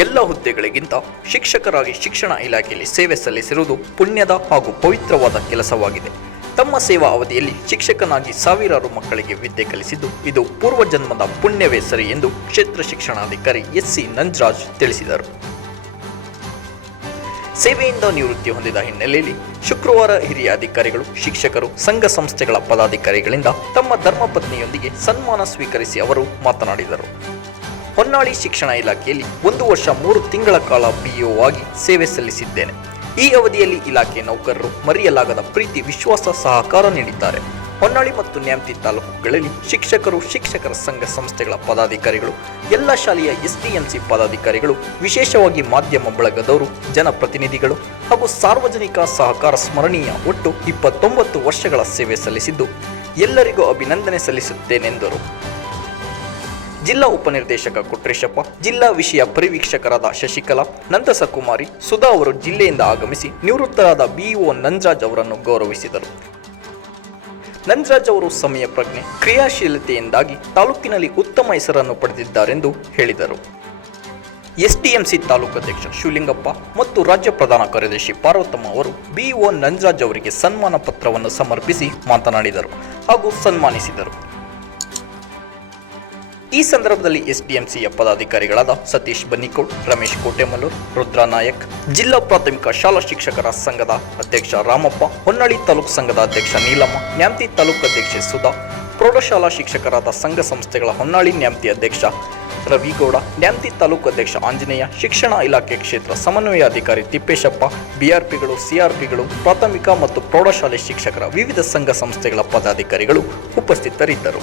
ಎಲ್ಲ ಹುದ್ದೆಗಳಿಗಿಂತ ಶಿಕ್ಷಕರಾಗಿ ಶಿಕ್ಷಣ ಇಲಾಖೆಯಲ್ಲಿ ಸೇವೆ ಸಲ್ಲಿಸಿರುವುದು ಪುಣ್ಯದ ಹಾಗೂ ಪವಿತ್ರವಾದ ಕೆಲಸವಾಗಿದೆ. ತಮ್ಮ ಸೇವಾ ಅವಧಿಯಲ್ಲಿ ಶಿಕ್ಷಕನಾಗಿ ಸಾವಿರಾರು ಮಕ್ಕಳಿಗೆ ವಿದ್ಯೆ ಕಲಿಸಿದ್ದು, ಇದು ಪೂರ್ವಜನ್ಮದ ಪುಣ್ಯವೇ ಸರಿ ಎಂದು ಕ್ಷೇತ್ರ ಶಿಕ್ಷಣಾಧಿಕಾರಿ ಎಸ್ ಸಿ ನಂಜರಾಜ್ ತಿಳಿಸಿದರು. ಸೇವೆಯಿಂದ ನಿವೃತ್ತಿ ಹೊಂದಿದ ಹಿನ್ನೆಲೆಯಲ್ಲಿ ಶುಕ್ರವಾರ ಹಿರಿಯ ಅಧಿಕಾರಿಗಳು, ಶಿಕ್ಷಕರು, ಸಂಘ ಸಂಸ್ಥೆಗಳ ಪದಾಧಿಕಾರಿಗಳಿಂದ ತಮ್ಮ ಧರ್ಮಪತ್ನಿಯೊಂದಿಗೆ ಸನ್ಮಾನ ಸ್ವೀಕರಿಸಿ ಅವರು ಮಾತನಾಡಿದರು. ಹೊನ್ನಾಳಿ ಶಿಕ್ಷಣ ಇಲಾಖೆಯಲ್ಲಿ ಒಂದು ವರ್ಷ ಮೂರು ತಿಂಗಳ ಕಾಲ ಬಿಇಒ ಆಗಿ ಸೇವೆ ಸಲ್ಲಿಸಿದ್ದೇನೆ. ಈ ಅವಧಿಯಲ್ಲಿ ಇಲಾಖೆ ನೌಕರರು ಮರೆಯಲಾಗದ ಪ್ರೀತಿ, ವಿಶ್ವಾಸ, ಸಹಕಾರ ನೀಡಿದ್ದಾರೆ. ಹೊನ್ನಾಳಿ ಮತ್ತು ನ್ಯಾಮತಿ ತಾಲೂಕುಗಳಲ್ಲಿ ಶಿಕ್ಷಕರು, ಶಿಕ್ಷಕರ ಸಂಘ ಸಂಸ್ಥೆಗಳ ಪದಾಧಿಕಾರಿಗಳು, ಎಲ್ಲ ಶಾಲೆಯ ಎಸ್ಡಿಎಂಸಿ ಪದಾಧಿಕಾರಿಗಳು, ವಿಶೇಷವಾಗಿ ಮಾಧ್ಯಮ ಬಳಗದವರು, ಜನಪ್ರತಿನಿಧಿಗಳು ಹಾಗೂ ಸಾರ್ವಜನಿಕ ಸಹಕಾರ ಸ್ಮರಣೀಯ ಒಟ್ಟು ಇಪ್ಪತ್ತೊಂಬತ್ತು ವರ್ಷಗಳ ಸೇವೆ ಸಲ್ಲಿಸಿದ್ದು, ಎಲ್ಲರಿಗೂ ಅಭಿನಂದನೆ ಸಲ್ಲಿಸುತ್ತೇನೆಂದರು. ಜಿಲ್ಲಾ ಉಪನಿರ್ದೇಶಕ ಕೊಟ್ರೇಶಪ್ಪ, ಜಿಲ್ಲಾ ವಿಷಯ ಪರಿವೀಕ್ಷಕರಾದ ಶಶಿಕಲಾ, ನಂದಸಕುಮಾರಿ, ಸುಧಾ ಅವರು ಜಿಲ್ಲೆಯಿಂದ ಆಗಮಿಸಿ ನಿವೃತ್ತರಾದ ಬಿಇಒ ನಂಜರಾಜ್ ಅವರನ್ನು ಗೌರವಿಸಿದರು. ನಂಜರಾಜ್ ಅವರು ಸಮಯ ಪ್ರಜ್ಞೆ, ಕ್ರಿಯಾಶೀಲತೆಯಿಂದಾಗಿ ತಾಲೂಕಿನಲ್ಲಿ ಉತ್ತಮ ಹೆಸರನ್ನು ಪಡೆದಿದ್ದಾರೆಂದು ಹೇಳಿದರು. ಎಸ್ಡಿಎಂಸಿ ತಾಲೂಕು ಅಧ್ಯಕ್ಷ ಶಿವಲಿಂಗಪ್ಪ ಮತ್ತು ರಾಜ್ಯ ಪ್ರಧಾನ ಕಾರ್ಯದರ್ಶಿ ಪಾರ್ವತಮ್ಮ ಅವರು ಬಿಇಒ ನಂಜರಾಜ್ ಅವರಿಗೆ ಸನ್ಮಾನ ಪತ್ರವನ್ನು ಸಮರ್ಪಿಸಿ ಮಾತನಾಡಿದರು ಹಾಗೂ ಸನ್ಮಾನಿಸಿದರು. ಈ ಸಂದರ್ಭದಲ್ಲಿ ಎಸ್ಡಿಎಂಸಿಯ ಪದಾಧಿಕಾರಿಗಳಾದ ಸತೀಶ್ ಬನ್ನಿಕೋಡ್ ರಮೇಶ್ ಕೋಟೆಮಲ್ಲೂರ್, ರುದ್ರಾ ನಾಯಕ್, ಜಿಲ್ಲಾ ಪ್ರಾಥಮಿಕ ಶಾಲಾ ಶಿಕ್ಷಕರ ಸಂಘದ ಅಧ್ಯಕ್ಷ ರಾಮಪ್ಪ ಹೊನ್ನಳ್ಳಿ ತಾಲೂಕು ಸಂಘದ ಅಧ್ಯಕ್ಷ ನೀಲಮ್ಮ, ನ್ಯಾಮತಿ ತಾಲೂಕು ಅಧ್ಯಕ್ಷೆ ಸುಧಾ, ಪ್ರೌಢಶಾಲಾ ಶಿಕ್ಷಕರಾದ ಸಂಘ ಸಂಸ್ಥೆಗಳ ಹೊನ್ನಾಳಿ ನ್ಯಾಮತಿ ಅಧ್ಯಕ್ಷ ರವಿಗೌಡ, ನ್ಯಾಮತಿ ತಾಲೂಕು ಅಧ್ಯಕ್ಷ ಆಂಜನೇಯ, ಶಿಕ್ಷಣ ಇಲಾಖೆ ಕ್ಷೇತ್ರ ಸಮನ್ವಯ ಅಧಿಕಾರಿ ತಿಪ್ಪೇಶಪ್ಪ, ಬಿಆರ್ಪಿಗಳು, ಸಿಆರ್ಪಿಗಳು, ಪ್ರಾಥಮಿಕ ಮತ್ತು ಪ್ರೌಢಶಾಲೆ ಶಿಕ್ಷಕರ ವಿವಿಧ ಸಂಘ ಸಂಸ್ಥೆಗಳ ಪದಾಧಿಕಾರಿಗಳು ಉಪಸ್ಥಿತರಿದ್ದರು.